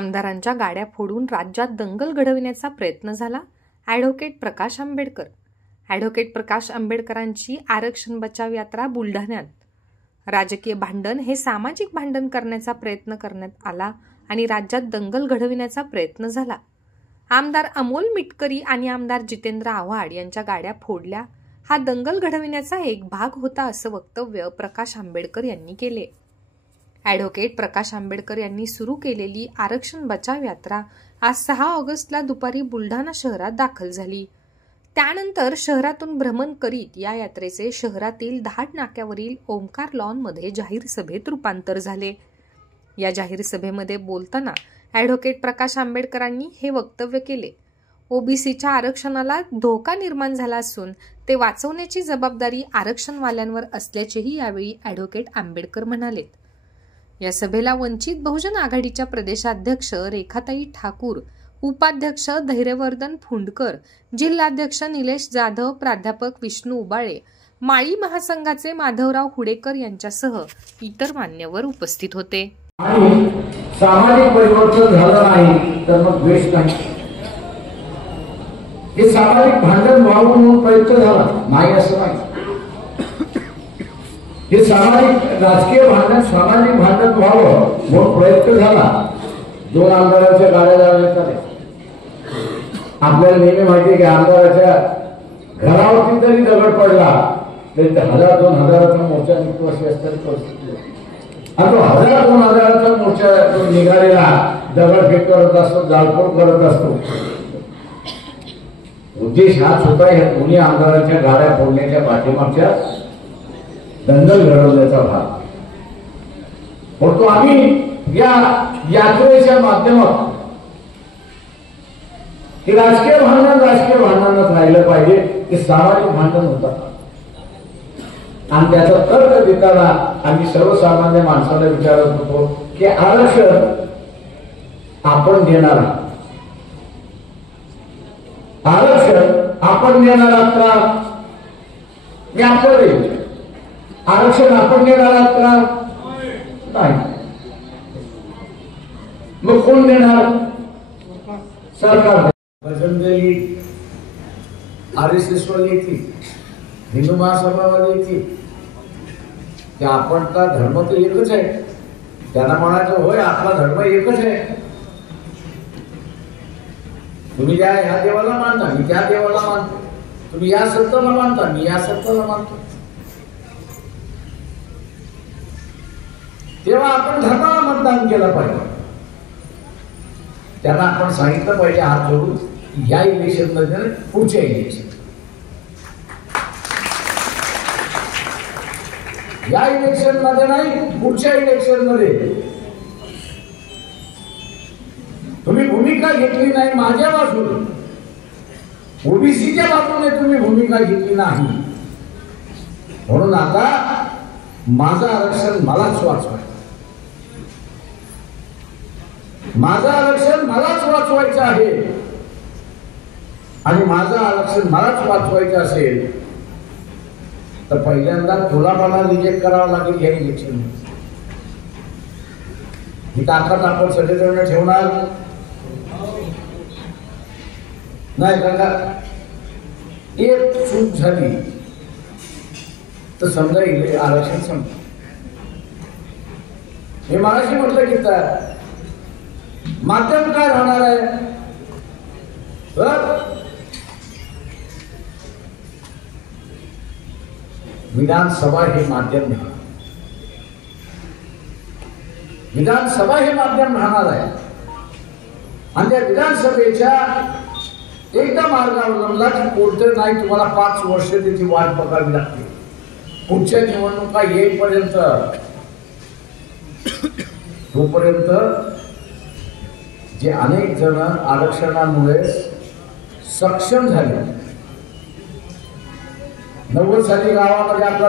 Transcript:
आमदारांच्या गाड्या फोडून राज्यात दंगल घडविण्याचा प्रयत्न झाला. ॲडव्होकेट प्रकाश आंबेडकर. ॲडव्होकेट प्रकाश आंबेडकरांची आरक्षण बचाव यात्रा बुलढाण्यात. राजकीय भांडण हे सामाजिक भांडण करण्याचा प्रयत्न करण्यात आला आणि राज्यात दंगल घडविण्याचा प्रयत्न झाला. आमदार अमोल मिटकरी आणि आमदार जितेंद्र आव्हाड यांच्या गाड्या फोडल्या. हा दंगल घडविण्याचा एक भाग होता असं वक्तव्य प्रकाश आंबेडकर यांनी केले. ॲडव्होकेट प्रकाश आंबेडकर यांनी सुरू केलेली आरक्षण बचाव यात्रा आज 6 ऑगस्टला दुपारी बुलढाणा शहरात दाखल झाली. त्यानंतर शहरातून भ्रमण करीत या यात्रेचे शहरातील धाट नाक्यावरील ओमकार लॉनमध्ये जाहीर सभेत रूपांतर झाले. या जाहीर सभेमध्ये बोलताना ॲडव्होकेट प्रकाश आंबेडकरांनी हे वक्तव्य केले. ओबीसीच्या आरक्षणाला धोका निर्माण झाला असून ते वाचवण्याची जबाबदारी आरक्षणवाल्यांवर असल्याचेही यावेळी ॲडव्होकेट आंबेडकर म्हणाले. या सभेला वंचित बहुजन आघाडीच्या प्रदेशाध्यक्ष रेखाताई ठाकूर, उपाध्यक्ष धैर्यवर्धन फुंडकर, जिल्हाध्यक्ष निलेश जाधव, प्राध्यापक विष्णू उबाळे, माळी महासंघाचे माधवराव हुडेकर यांच्यासह इतर मान्यवर उपस्थित होते. सामाजिक परिवर्तन झालं नाही तर मग द्वेष नाही. हे सामाजिक भांडण व्हावं म्हणून प्रयत्न झाला नाही असं नाही. हे सामाजिक राजकीय भांडण सामाजिक भांडण व्हावं म्हणून प्रयत्न झाला. 2 आमदारांच्या गाड्या लावण्यात आल्या. आपल्याला नेहमी माहिती आहे की आमदाराच्या घरावरती जरी दगड पडला तरी 1000-2000चा मोर्चा निघतो अशी असताना परिस्थिती. आणि तो 1000-2000चा मोर्चा निघालेला दगडफेक करत असतो, जाळपोळ करत असतो. उद्देश हाच होता या दोन्ही आमदारांच्या गाड्या फोडण्याच्या पाठीमागच्या दंगल घडवण्याचा भाग. परंतु आम्ही या यात्रेच्या माध्यमातून की राजकीय भांडणात राहिलं पाहिजे. ते सामाजिक भांडण होतात आणि त्याचा तर्क देताना आम्ही सर्वसामान्य माणसाला विचारत होतो की आरक्षण आपण देणार आहात, आरक्षण आपण देणार आहात का? मी आपल्याला आरक्षण आपण देणार आहात का? नाही. मग कोण देणार? सरकार. बजरंगदली, RSS वाले येतील, हिंदू महासभावाले येतील. ते आपण का धर्म तर एकच आहे. त्यांना म्हणायचं होय आपला धर्म एकच आहे. तुम्ही ह्या देवाला मानता, मी त्या देवाला मानतो. तुम्ही या सत्ताला मानता, मी या सत्ताला मानतो. तेव्हा आपण धर्माला मतदान केलं पाहिजे. त्यांना आपण सांगितलं पाहिजे हात जोडून या इलेक्शन मध्ये पुढच्या इलेक्शन, या इलेक्शन मध्ये नाही पुढच्या इलेक्शन मध्ये तुम्ही भूमिका घेतली नाही माझ्या बाजूने, ओबीसीच्या बाजूने तुम्ही भूमिका घेतली नाही. म्हणून आता माझं आरक्षण मलाच वाचवायचं, माझं आरक्षण मलाच वाचवायचं आहे. आणि माझं आरक्षण मलाच वाचवायचं असेल तर पहिल्यांदा तुला मला रिजेक्ट करावं लागेल या इलेक्शन. ही ताकद आपण सगळेजण ठेवणार नाही. का एक चूक झाली तर समजा आरक्षण संपलं. हे मगाशी म्हटलं की माध्यम काय राहणार आहे? विधानसभा हे माध्यम राहणार. विधानसभा हे माध्यम राहणार आहे. आणि त्या विधानसभेच्या एकदा मार्ग अवलंबला की कोणतं नाही तुम्हाला 5 वर्ष त्याची वाट बघावी लागते. पुढच्या निवडणुका येईपर्यंत तोपर्यंत जे अनेक जण आरक्षणामुळे सक्षम झाले. 90 साली गावामध्ये आपला